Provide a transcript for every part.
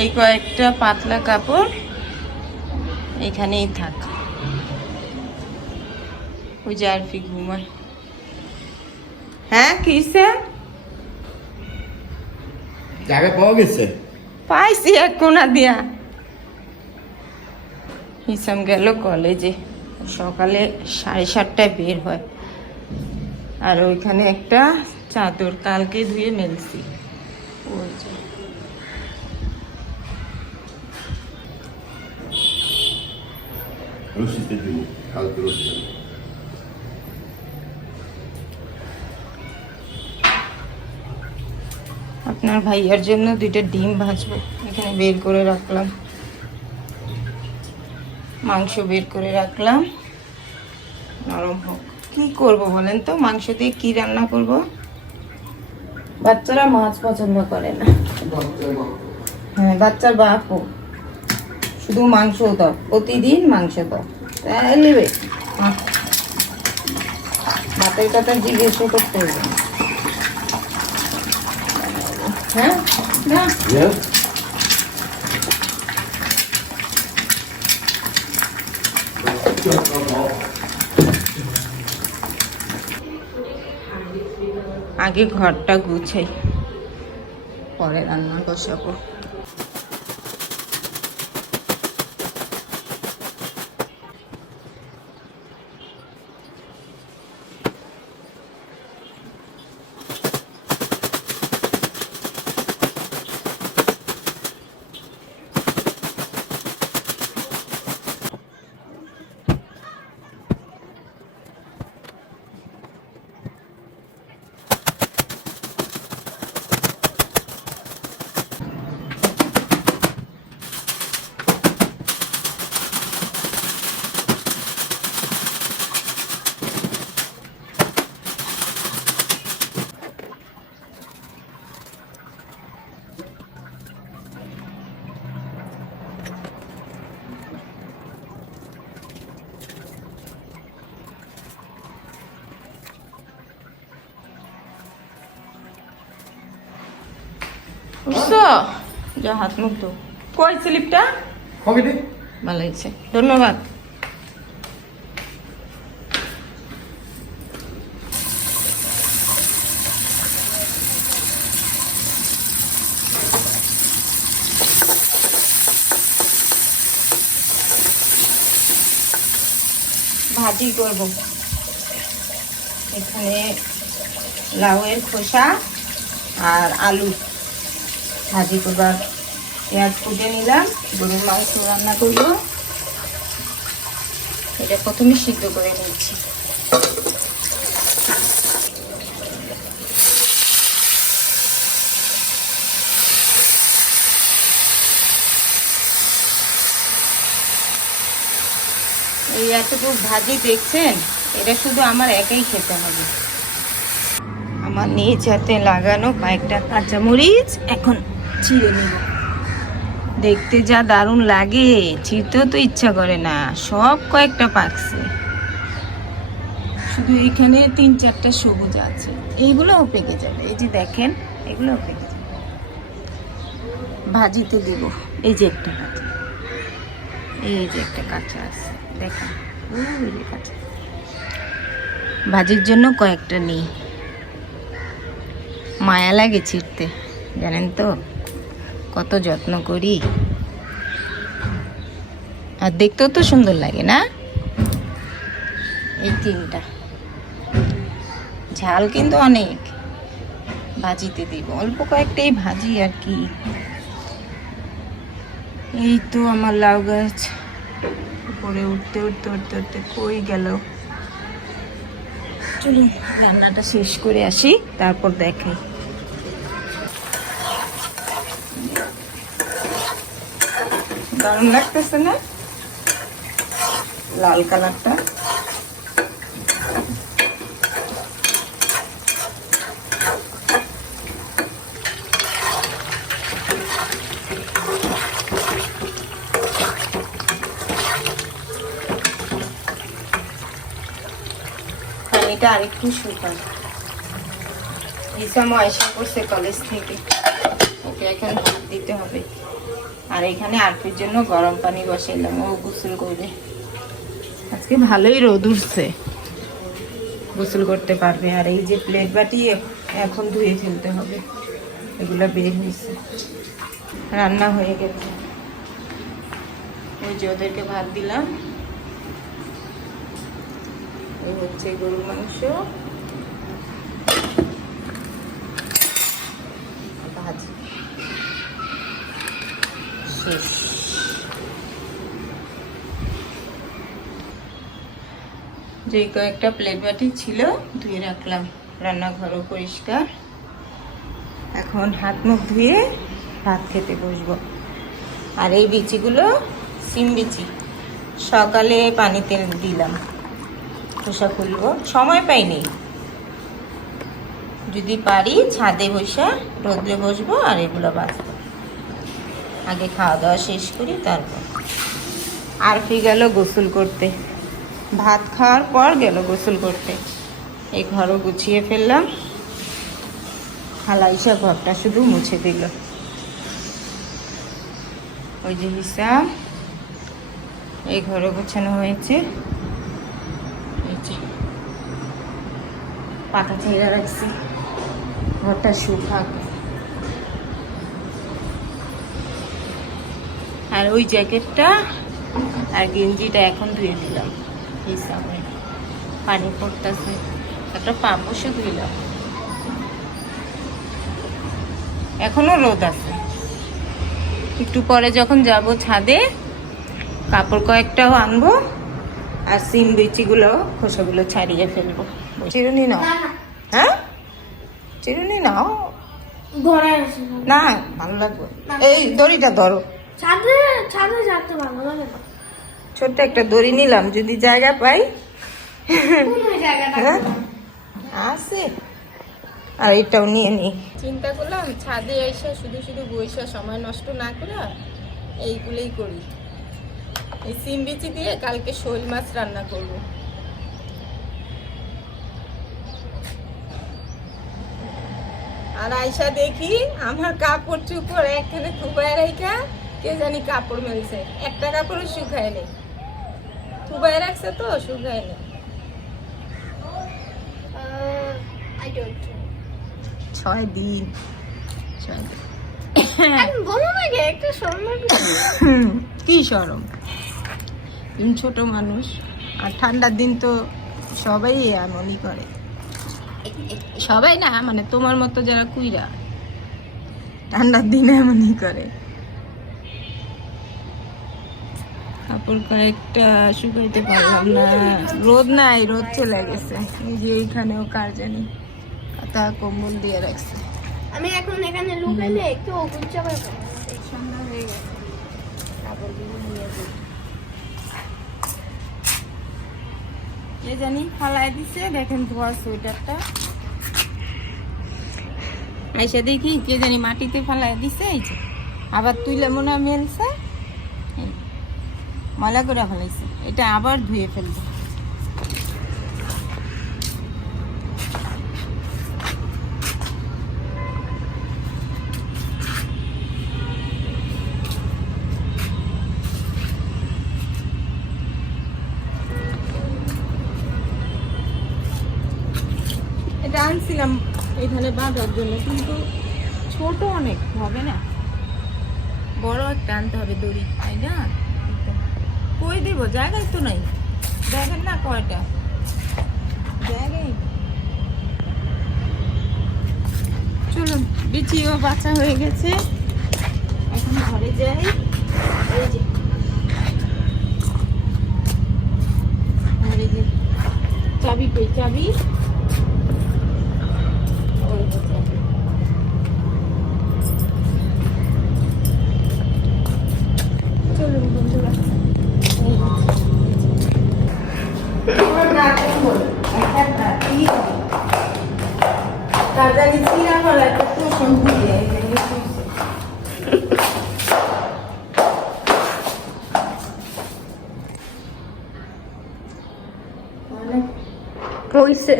এই কয়েকটা পাতলা কাপড় এখানেই থাক। ওই যে আরফি ঘুমায় হ্যাঁ কিসে জায়গা পাওয়া গেছে? পাইছি এক কোনা দিয়া। হিসাম গেল কলেজে। সকালে সাড়ে সাতটায় বের হয়। আর ওইখানে একটা চাদর কালকে ধুয়ে মেলছি। ওই যে রশিদে দিব কালকে রশিদ আপনার ভাইয়ার জন্য দুইটা ডিম ভাজবো। এখানে বের করে রাখলাম। মাংস বের করে রাখলাম। নরম হোক। কি করব বলেন তো? মাংস দিয়ে কি রান্না করব? বাচ্চারা মাছ পছন্দ করে না। হ্যাঁ বাচ্চার বাপও। শুধু মাংস দাও প্রতিদিন মাংস দাও। তাহলে বে, ভাতের কথা জিজ্ঞেস করতে হবে। হ্যাঁ না আগে ঘরটা গুছাই পরে রান্না বসাবো। বুঝছ যা হাত মুখ তো কই স্লিপটা? কবে ভালো হয়েছে। ধন্যবাদ। ভাজি করব। এখানে লাউয়ের খোসা আর আলু। ভাজি করবার পেঁয়াজ কুটে নিলাম, গরুর মাংস রান্না করব। এটা প্রথমে সিদ্ধ করে নিচ্ছি। এই এতটুকু ভাজি দেখছেন, এটা শুধু আমার একাই খেতে হবে। আমার নিজ হাতে লাগানো কয়েকটা কাঁচামরিচ, এখন ছিঁড়ে নিব। দেখতে যা দারুণ লাগে, ছিঁড়তেও তো ইচ্ছা করে না, সব কয়েকটা পাকছে। শুধু এখানে তিন চারটা সবুজ আছে, এইগুলোও পেকে যাবে। এই যে দেখেন, এগুলোও পেকে যাবে। ভাজিতে দেব, এই যে একটা কাঁচা এই যে একটা কাঁচা আছে, দেখেন কাঁচা। ভাজির জন্য কয়েকটা নেই। মায়া লাগে ছিঁড়তে, জানেন তো? কত যত্ন করি। আর দেখতেও তো সুন্দর লাগে, না? এই তিনটা। ঝাল কিন্তু অনেক। ভাজিতে দিব। অল্প কয়েকটাই ভাজি আর কি। এই তো আমার লাউ গাছ। উপরে উঠতে উঠতে উঠতে উঠতে কই গেল? চলুন, রান্নাটা শেষ করে আসি, তারপর দেখাই দারুণ লাগতেছে না? লাল কালারটা। পানিটা আরেকটু শুকান ইসামও আয়সা করছে কলেজ থেকে। ওকে এখন আর এখানে আরফির জন্য গরম পানি বসাইলাম ও গোসল করবে। আজকে ভালোই রোদ উঠছে। গোসল করতে পারবে আর এই যে প্লেট বাটি এখন ধুয়ে ফেলতে হবে এগুলো বের হয়েছে। রান্না হয়ে গেছে। ওই যে ওদেরকে ভাত দিলাম। এই হচ্ছে গরুর মাংস ভাজি শেষ যে কয়েকটা প্লেট বাটি ছিল, ধুয়ে রাখলাম। রান্নাঘরও পরিষ্কার। এখন হাত মুখ ধুয়ে ভাত খেতে বসবো। আর এই বিচিগুলো সিম বিচি। সকালে পানিতে দিলাম। খোসা খুলবো। সময় পাইনি। যদি পারি, ছাদে বসা রোদ্রে বসবো আর এগুলো বাঁচবো। আগে খাওয়া দাওয়া শেষ করি, তারপর। আরফি গেল গোসল করতে। ভাত খাওয়ার পর গেল গোসল করতে। এই ঘরও গুছিয়ে ফেললাম। হালাইসা ঘরটা শুধু মুছে দিল। ওই যে হিসাব, এই ঘরও গোছানো হয়েছে। পাতা ছেড়ে রাখছি, ঘরটা শুকাক। আর ওই জ্যাকেটটা আর গেঞ্জিটা এখন ধুয়ে দিলাম। হিসাবে পানি পড়তেছে। একটা পাপোশও ধুইলাম এখনও রোদ আছে। একটু পরে যখন যাব ছাদে কাপড় কয়েকটাও আনব আর সিম বিচিগুলো খোসাগুলো ছাড়িয়ে ফেলব। চিরুনি নাও। হ্যাঁ? চিরুনি নাও। না ভালো লাগবে। এই দড়িটা ধরো। ছাদে ছাদে যাতে ভালো লাগে ছোট্ট একটা দড়ি নিলাম যদি জায়গা পাই। হ্যাঁ আছে। আর এটাও নিয়ে নি। চিন্তা করলাম ছাদে এসে শুধু শুধু বইসা সময় নষ্ট না করে এইগুলোই করি। এই সিম বিচি দিয়ে কালকে শোল মাছ রান্না করব। আর আয়সা দেখি আমার কাপড় চুপড় একখানে থুবাই রাইকা কে জানি কাপড় মেলছে। একটা কাপড়ও শুকায় নেই। থুবাই রাখছে তো শুকায় ডোন্ট ছয় দিন। ছয় দিন। না কি সরম তুমি ছোট মানুষ আর ঠান্ডার দিন তো সবাই এমনই করে। সবাই না মানে তোমার মতো যারা কুইরা ঠান্ডার দিন এমনই করে। কাপড় কয়েকটা শুকাইতে পারলাম না। রোদ নাই রোদ চলে গেছে। যে এইখানেও কার জানি তা কম্বল দিয়ে রাখছে। আমি এখন এখানে লুকাইলে একটু গুচ্ছা করে ফেলব। সন্ধ্যা হয়ে গেছে। কাপড়গুলো নিয়ে যাই কে জানি ফালাই দিছে দেখেন ধোয়া সোয়েটারটা। আইসা দেখি কে জানি মাটিতে ফালাই দিছে এই যে। আবার তুইলে মনে মেলছে। ময়লা করে ফেলাইছে। এটা আবার ধুয়ে ফেলব এটা আনছিলাম এখানে বাঁধার জন্য, কিন্তু ছোট অনেক, হবে না? বড় একটা আনতে হবে দড়ি, তাই না? কই দেবো? জায়গায় তো নাই। দেখেন না কয়টা। জায়গায়। চলুন, বিচিও বাচ্চা হয়ে গেছে। এখন ঘরে যাই। চাবি কই চাবি। কইছে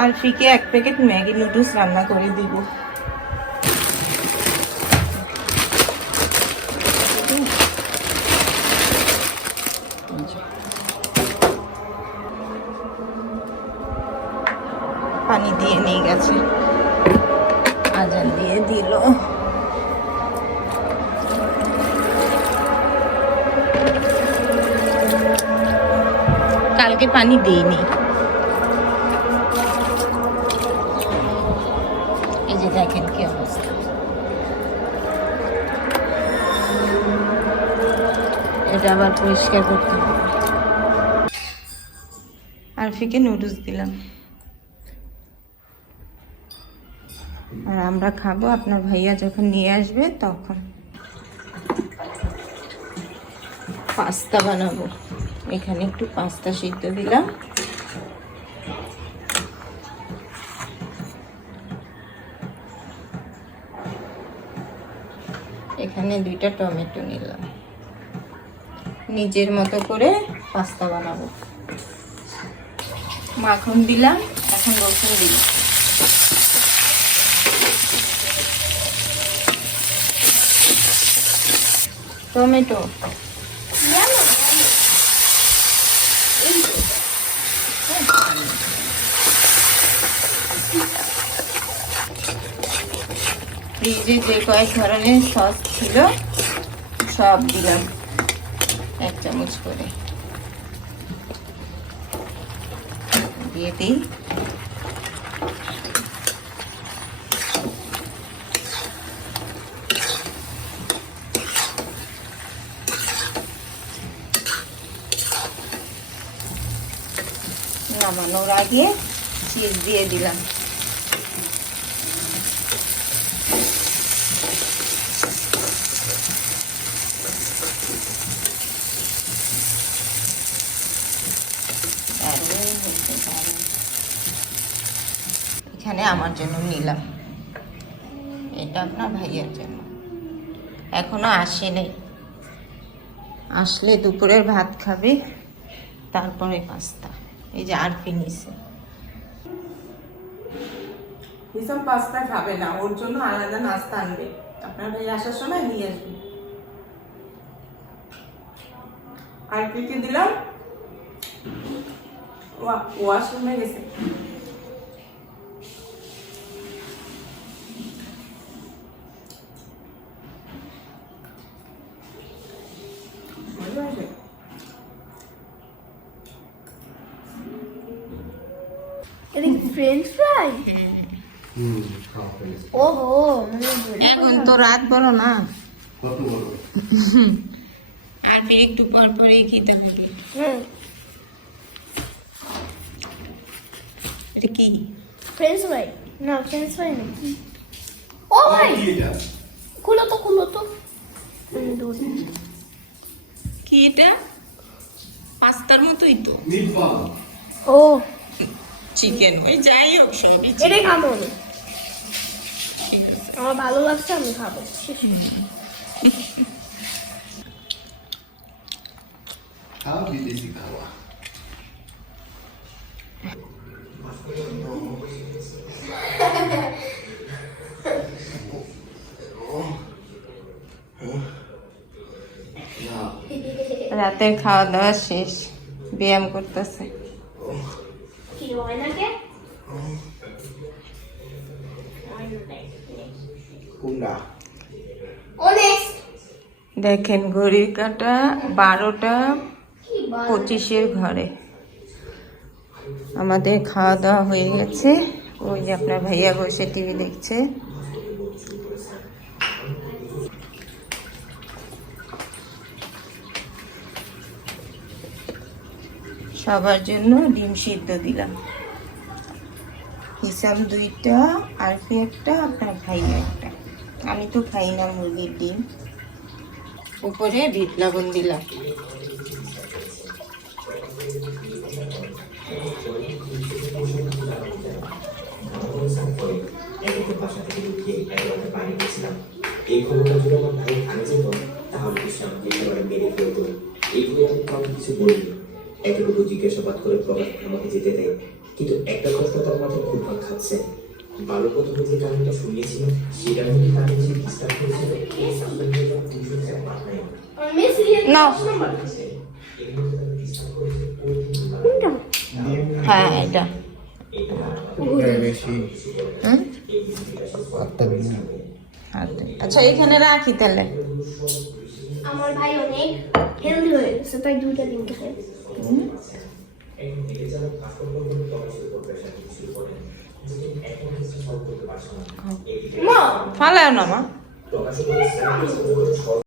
আলফিকে এক প্যাকেট ম্যাগি নুডলস রান্না করে দিব পানি দিয়ে নিয়ে গেছে। আজান দিয়ে দিল। কালকে পানি দিইনি। এই যে দেখেন কি অবস্থা। এটা আবার পরিষ্কার করতে হবে। আরফিকে নুডলস দিলাম। আর আমরা খাব, আপনার ভাইয়া যখন নিয়ে আসবে তখন। পাস্তা বানাবো। এখানে একটু পাস্তা সিদ্ধ দিলাম। এখানে দুইটা টমেটো নিলাম। নিজের মতো করে পাস্তা বানাবো। মাখন দিলাম, এখন রসুন দিলাম। টমেটো। ফ্রিজে যে কয়েক ধরনের সস ছিল সব দিলাম এক চামচ করে। দিয়ে দিই। নামানোর আগে চিজ দিয়ে দিলাম। এখানে আমার জন্য নিলাম। এটা আপনার ভাইয়ের জন্য। এখনও আসেনি। আসলে দুপুরের ভাত খাবে, তারপরে পাস্তা। এই যে আরফি নিছে। হিসাব পাস্তা খাবে না, ওর জন্য আলাদা নাস্তা আনবে। আপনার ভাই আসার সময় নিয়ে আসবে। আর কি দিলাম? ওয়াশরুমে গেছে বুঝতে পারলে? এটা কি ফ্রেঞ্চ ফ্রাই হুম খাওয়া হয়েছে ওহো মানে বলে এখন তো রাত বলো না। কত বড় আর ফির একটু পর পরে খেতে হবে। হ্যাঁ। এটা কি? ফ্রেঞ্চ ফ্রাই না ফ্রেঞ্চ ফ্রাই না। ও ভাই! খুলো তো খুলো তো। কি এটা? পাস্তার মতোই তো। ও। চিকেন ওই যাই হোক সবই এটাই। খাব। আমার ভালো লাগছে আমি খাব। খাওয়া বিদেশি খাওয়া? রাতের খাওয়া দাওয়া শেষ ব্যায়াম করতেছে। দেখেন ঘড়ির কাটা বারোটা পঁচিশের ঘরে। আমাদের খাওয়া দাওয়া হয়ে গেছে। ওই যে আপনার ভাইয়া বসে টিভি দেখছে। সবার জন্য ডিম সিদ্ধ দিলাম। হিসাম দুইটা, আর কি একটা, আপনার ভাইয়া একটা। আমি তো খাই না মুরগির ডিম। উপরে বিট লবণ দিলাম। এতটুকু জিজ্ঞাসাবাদ করে প্রকাশ আমাকে যেতে দেয়। কিন্তু একটা প্রশ্ন তার পথে ঘুরপাক খাচ্ছে। বালকত হতে যেমনটা শুনিয়েছিল সেটা হতে তাকে যে বিস্তার করেছিল এই সম্পর্কে তিনশো চার পাতায় না। হ্যাঁ এটা। আচ্ছা এখানে রাখি তাহলে। আমার ভাই অনেক মা ফালায় না মা